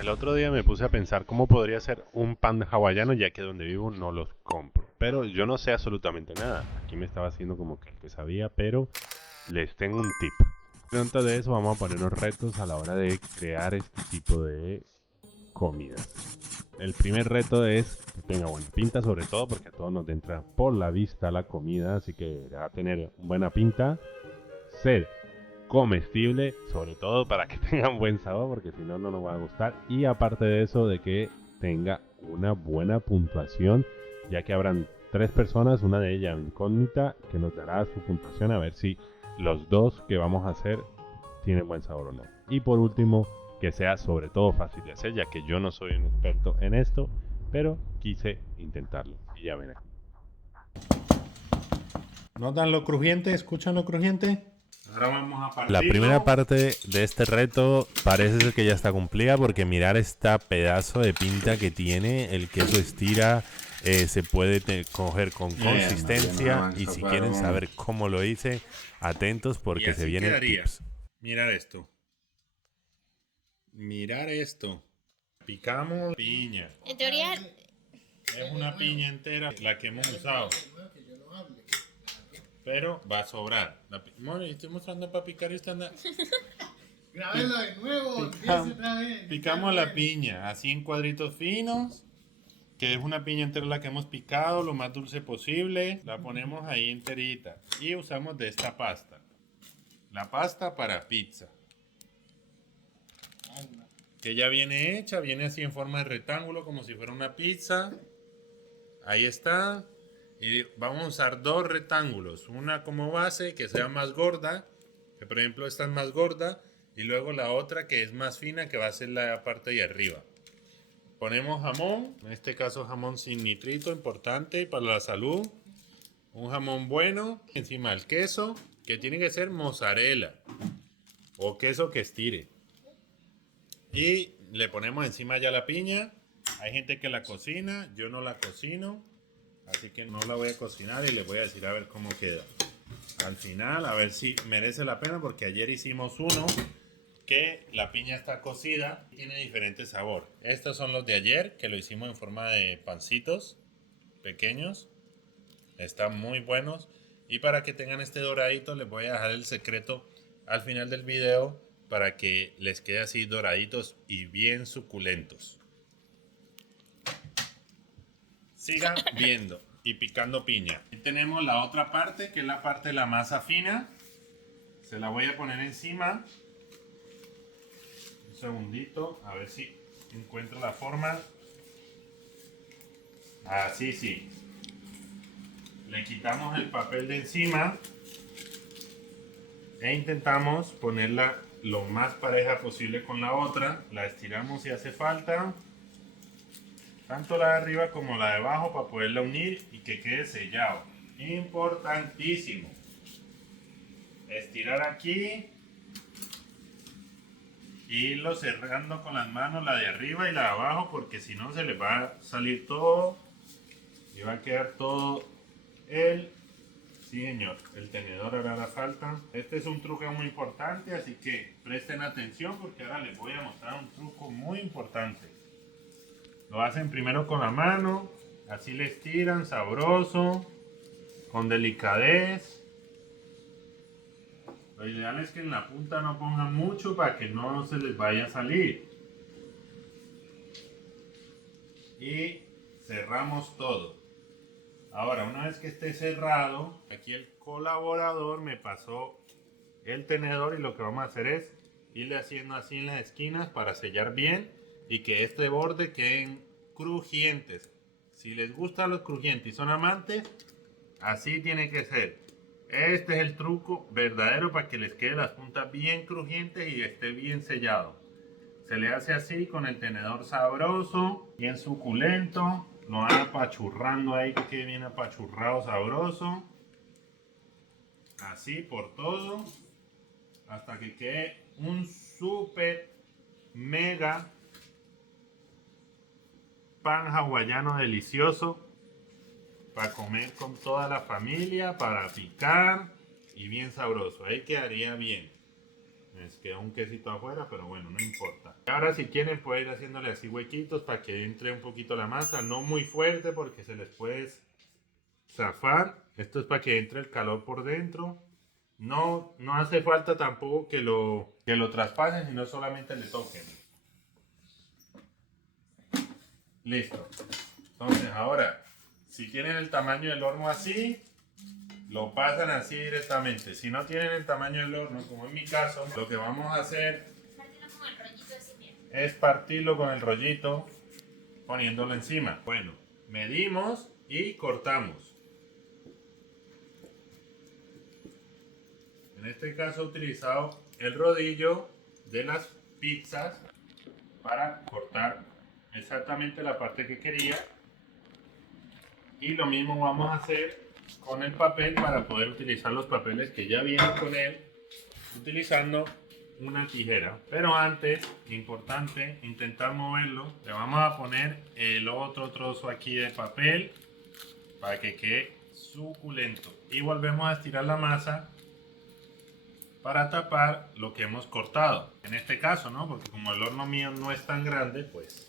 El otro día me puse a pensar cómo podría ser un pan hawaiano, ya que donde vivo no los compro. Pero yo no sé absolutamente nada. Aquí me estaba haciendo como que sabía, pero les tengo un tip. Antes de eso vamos a ponernos retos a la hora de crear este tipo de comidas. El primer reto es que tenga buena pinta, sobre todo porque a todos nos entra por la vista la comida, así que va a tener buena pinta, ser comestible, sobre todo para que tenga un buen sabor, porque si no, no nos va a gustar. Y aparte de eso, de que tenga una buena puntuación, ya que habrán tres personas, una de ellas incógnita, que nos dará su puntuación a ver si los dos que vamos a hacer tienen buen sabor o no. Y por último, que sea sobre todo fácil de hacer, ya que yo no soy un experto en esto, pero quise intentarlo. Y ya ven. ¿Notan lo crujiente? ¿Escuchan lo crujiente? Ahora vamos a La partirlo. primera parte de este reto parece ser que ya está cumplida porque mirar esta pedazo de pinta que tiene, el queso estira, se puede coger con consistencia y si quieren saber cómo lo hice, atentos Y porque se así vienen quedaría. tips. Mirar esto. Mirar esto. Picamos piña. En teoría, Es una piña entera la que hemos usado. Pero va a sobrar. Bueno, y estoy mostrando para picar y usted anda. Grábenlo de nuevo, empiece otra vez. Picamos la piña así en cuadritos finos. Que es una piña entera la que hemos picado, lo más dulce posible. La ponemos ahí enterita. Y usamos de esta pasta. La pasta para pizza. Que ya viene hecha, viene así en forma de rectángulo, como si fuera una pizza. Ahí está. Y vamos a usar dos rectángulos. Una como base, que sea más gorda. Que por ejemplo esta es más gorda. Y luego la otra que es más fina, que va a ser la parte de arriba. Ponemos jamón. En este caso jamón sin nitrito, importante para la salud. Un jamón bueno. Encima el queso, que tiene que ser mozzarella. O queso que estire. Y le ponemos encima ya la piña. Hay gente que la cocina, yo no la cocino, así que no la voy a cocinar y les voy a decir a ver cómo queda. Al final, a ver si merece la pena, porque ayer hicimos uno que la piña está cocida y tiene diferente sabor. Estos son los de ayer, que lo hicimos en forma de pancitos pequeños. Están muy buenos. Y para que tengan este doradito, les voy a dejar el secreto al final del video para que les quede así doraditos y bien suculentos. Sigan viendo y picando piña. Aquí tenemos la otra parte, que es la parte de la masa fina. Se la voy a poner encima. Un segundito, a ver si encuentro la forma. Así sí. Le quitamos el papel de encima e intentamos ponerla lo más pareja posible con la otra. La estiramos si hace falta, tanto la de arriba como la de abajo, para poderla unir y que quede sellado. Importantísimo. Estirar aquí y irlo cerrando con las manos, la de arriba y la de abajo, porque si no se les va a salir todo y va a quedar todo el... Sí, señor, el tenedor hará falta. Este es un truco muy importante, así que presten atención porque ahora les voy a mostrar un truco muy importante. Lo hacen primero con la mano, así le estiran, sabroso, con delicadez. Lo ideal es que en la punta no pongan mucho para que no se les vaya a salir. Y cerramos todo. Ahora, una vez que esté cerrado, aquí el colaborador me pasó el tenedor y lo que vamos a hacer es irle haciendo así en las esquinas para sellar bien y que este borde queden crujientes. Si les gustan los crujientes y son amantes, así tiene que ser. Este es el truco verdadero para que les quede las puntas bien crujientes y esté bien sellado. Se le hace así con el tenedor sabroso, bien suculento. Lo van apachurrando ahí, que quede bien apachurrado, sabroso. Así por todo. Hasta que quede un super mega pan hawaiano delicioso. Para comer con toda la familia, para picar y bien sabroso. Ahí quedaría bien. Les queda un quesito afuera, pero bueno, no importa. Ahora si quieren pueden ir haciéndole así huequitos para que entre un poquito la masa. No muy fuerte porque se les puede zafar. Esto es para que entre el calor por dentro. No hace falta tampoco que lo traspasen, sino solamente le toquen. Listo. Entonces ahora, si tienen el tamaño del horno así, lo pasan así directamente. Si no tienen el tamaño del horno, como en mi caso, lo que vamos a hacer es partirlo con el rollito, poniéndolo encima. Bueno, medimos y cortamos. En este caso he utilizado el rodillo de las pizzas para cortar exactamente la parte que quería. Y lo mismo vamos a hacer con el papel para poder utilizar los papeles que ya vienen con él, utilizando una tijera. Pero antes, importante, intentar moverlo. Le vamos a poner el otro trozo aquí de papel para que quede suculento. Y volvemos a estirar la masa para tapar lo que hemos cortado. En este caso, ¿no? Porque como el horno mío no es tan grande, pues.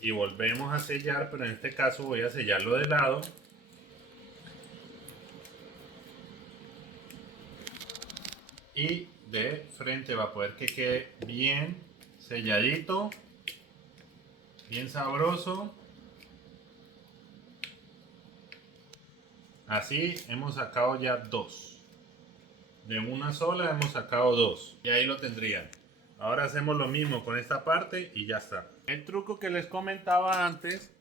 Y volvemos a sellar, pero en este caso voy a sellarlo de lado. Y de frente va a poder que quede bien selladito, bien sabroso. Así hemos sacado ya dos. De una sola hemos sacado dos. Y ahí lo tendrían. Ahora hacemos lo mismo con esta parte y ya está. El truco que les comentaba antes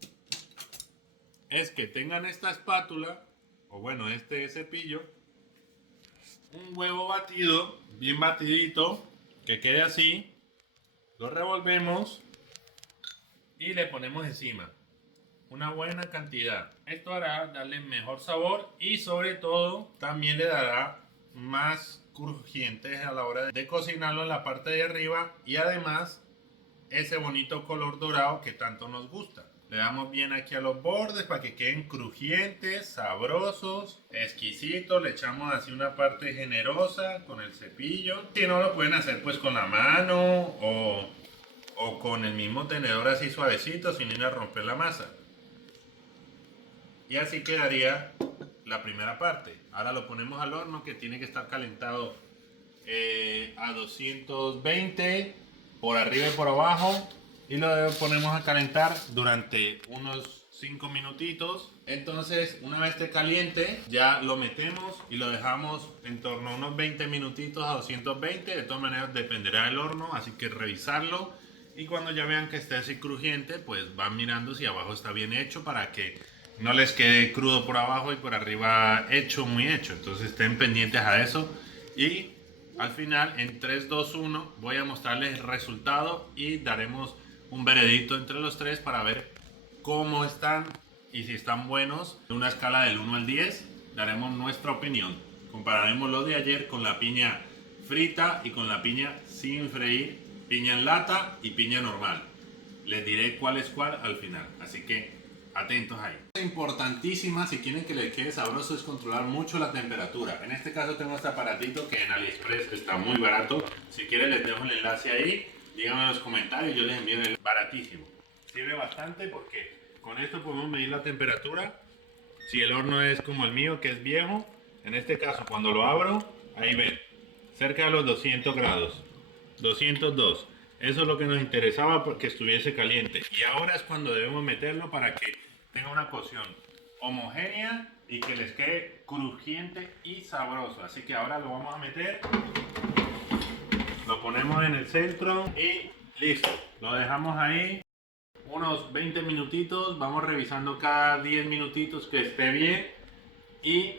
es que tengan esta espátula, o bueno, este cepillo, un huevo batido, bien batidito, que quede así, lo revolvemos y le ponemos encima una buena cantidad. Esto hará darle mejor sabor y sobre todo también le dará más crujientes a la hora de cocinarlo en la parte de arriba y además ese bonito color dorado que tanto nos gusta. Le damos bien aquí a los bordes para que queden crujientes, sabrosos, exquisitos. Le echamos así una parte generosa con el cepillo. Si no, lo pueden hacer pues con la mano o con el mismo tenedor así suavecito sin ir a romper la masa. Y así quedaría la primera parte. Ahora lo ponemos al horno que tiene que estar calentado a 220 por arriba y por abajo. Y lo ponemos a calentar durante unos 5 minutitos. Entonces, una vez esté caliente, ya lo metemos y lo dejamos en torno a unos 20 minutitos a 220. De todas maneras, dependerá del horno, así que revisarlo. Y cuando ya vean que esté así crujiente, pues van mirando si abajo está bien hecho para que no les quede crudo por abajo y por arriba hecho, muy hecho. Entonces, estén pendientes a eso. Y al final, en 3, 2, 1, voy a mostrarles el resultado y daremos un veredicto entre los tres para ver cómo están y si están buenos. En una escala del 1 al 10 daremos nuestra opinión. Compararemos lo de ayer con la piña frita y con la piña sin freír, piña en lata y piña normal. Les diré cuál es cuál al final, así que atentos ahí. Importantísima, si quieren que les quede sabroso, es controlar mucho la temperatura. En este caso tengo este aparatito que en AliExpress está muy barato. Si quieren les dejo el enlace ahí. Díganme en los comentarios, yo les envío el baratísimo. Sirve bastante porque con esto podemos medir la temperatura. Si el horno es como el mío, que es viejo, en este caso cuando lo abro, ahí ven, cerca de los 200 grados, 202. Eso es lo que nos interesaba porque estuviese caliente. Y ahora es cuando debemos meterlo para que tenga una cocción homogénea y que les quede crujiente y sabroso. Así que ahora lo vamos a meter. Lo ponemos en el centro y listo. Lo dejamos ahí unos 20 minutitos. Vamos revisando cada 10 minutitos que esté bien. Y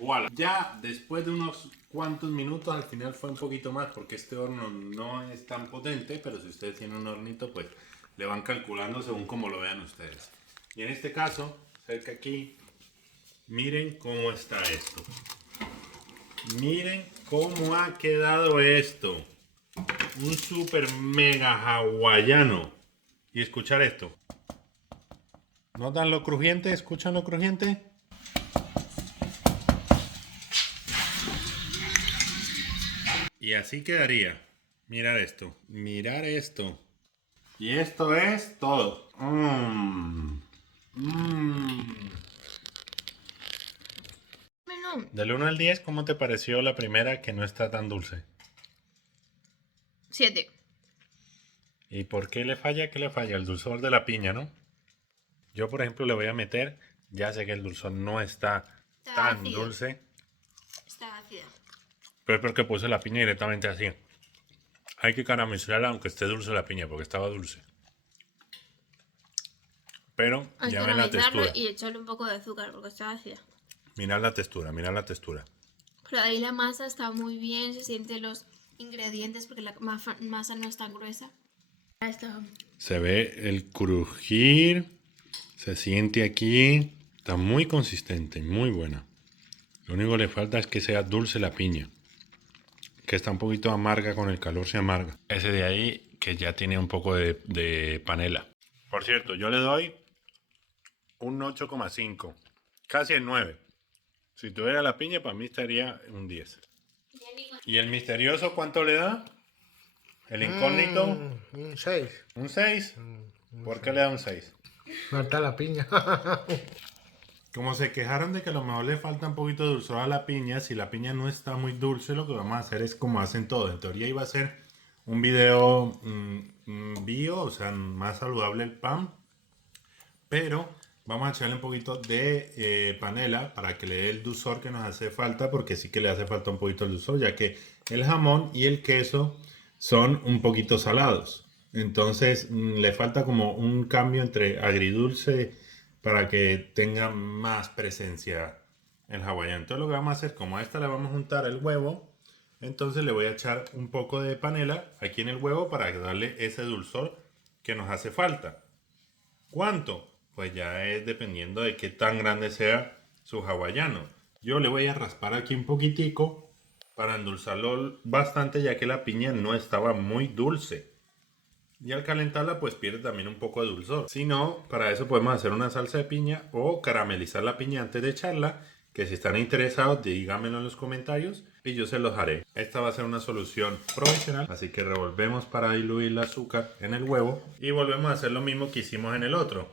voilà. Ya después de unos cuantos minutos, al final fue un poquito más porque este horno no es tan potente. Pero si ustedes tienen un hornito, pues le van calculando según como lo vean ustedes. Y en este caso, cerca aquí, miren cómo está esto. Miren cómo ha quedado esto. Un super mega hawaiano. Y escuchar esto. ¿Notan lo crujiente? ¿Escuchan lo crujiente? Y así quedaría. Mirar esto. Mirar esto. Y esto es todo. Bueno, Del 1 al 10, ¿cómo te pareció la primera que no está tan dulce? 7. ¿Y por qué le falla? ¿Qué le falla? El dulzor de la piña, ¿no? Yo, por ejemplo, le voy a meter, ya sé que el dulzor no está Está tan ácido. dulce, Está ácida. pero es porque puse la piña directamente así. Hay que caramelizarla aunque esté dulce la piña, porque estaba dulce. Pero Hay que ya ven la caramelizarlo textura. y echarle un poco de azúcar porque está ácida. Mirad la textura, mirad la textura. Pero ahí la masa está muy bien, se sienten los ingredientes porque la masa no es tan gruesa. Ahí está. Se ve el crujir, se siente aquí. Está muy consistente, muy buena. Lo único que le falta es que sea dulce la piña. Que está un poquito amarga, con el calor se amarga. Ese de ahí que ya tiene un poco de panela. Por cierto, yo le doy un 8,5. Casi el 9. Si tuviera la piña, para mí estaría un 10. ¿Y el misterioso cuánto le da? El incógnito, Un 6. un 6. ¿Por qué le da un 6? No está la piña. Como se quejaron de que a lo mejor le falta un poquito de dulzor a la piña, si la piña no está muy dulce, lo que vamos a hacer es como hacen todo. En teoría iba a ser un video bio, o sea, más saludable el pan, pero vamos a echarle un poquito de panela para que le dé el dulzor que nos hace falta, porque sí que le hace falta un poquito el dulzor, ya que el jamón y el queso son un poquito salados. Entonces le falta como un cambio entre agridulce para que tenga más presencia el hawaiano. Entonces lo que vamos a hacer, como a esta le vamos a juntar el huevo, entonces le voy a echar un poco de panela aquí en el huevo para darle ese dulzor que nos hace falta. ¿Cuánto? Pues ya es dependiendo de qué tan grande sea su hawaiano. Yo le voy a raspar aquí un poquitico para endulzarlo bastante, ya que la piña no estaba muy dulce. Y al calentarla pues pierde también un poco de dulzor. Si no, para eso podemos hacer una salsa de piña o caramelizar la piña antes de echarla. Que si están interesados, díganmelo en los comentarios y yo se los haré. Esta va a ser una solución provisional, así que revolvemos para diluir el azúcar en el huevo y volvemos a hacer lo mismo que hicimos en el otro.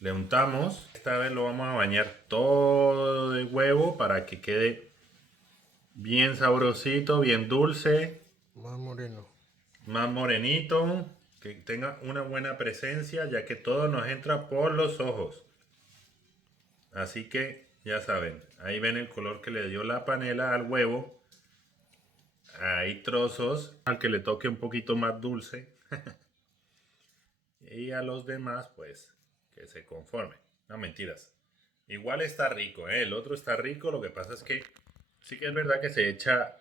Le untamos, esta vez lo vamos a bañar todo de huevo para que quede bien sabrosito, bien dulce, Más moreno. más morenito, que tenga una buena presencia, ya que todo nos entra por los ojos. Así que ya saben, ahí ven el color que le dio la panela al huevo. Hay trozos al que le toque un poquito más dulce. Y a los demás pues que se conformen. No, mentiras. Igual está rico, ¿eh? El otro está rico, lo que pasa es que sí que es verdad que se echa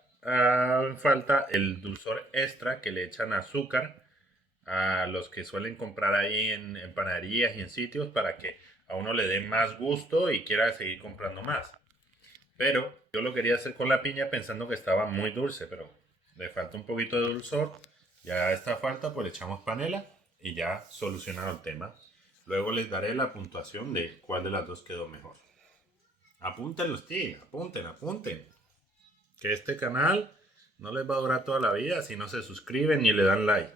falta el dulzor extra que le echan azúcar a los que suelen comprar ahí en panaderías y en sitios para que a uno le dé más gusto y quiera seguir comprando más. Pero yo lo quería hacer con la piña pensando que estaba muy dulce, pero le falta un poquito de dulzor. Ya a esta falta pues le echamos panela y ya solucionado el tema. Luego les daré la puntuación de cuál de las dos quedó mejor. Apúntenlo, sí, apunten. Que este canal no les va a durar toda la vida si no se suscriben ni le dan like.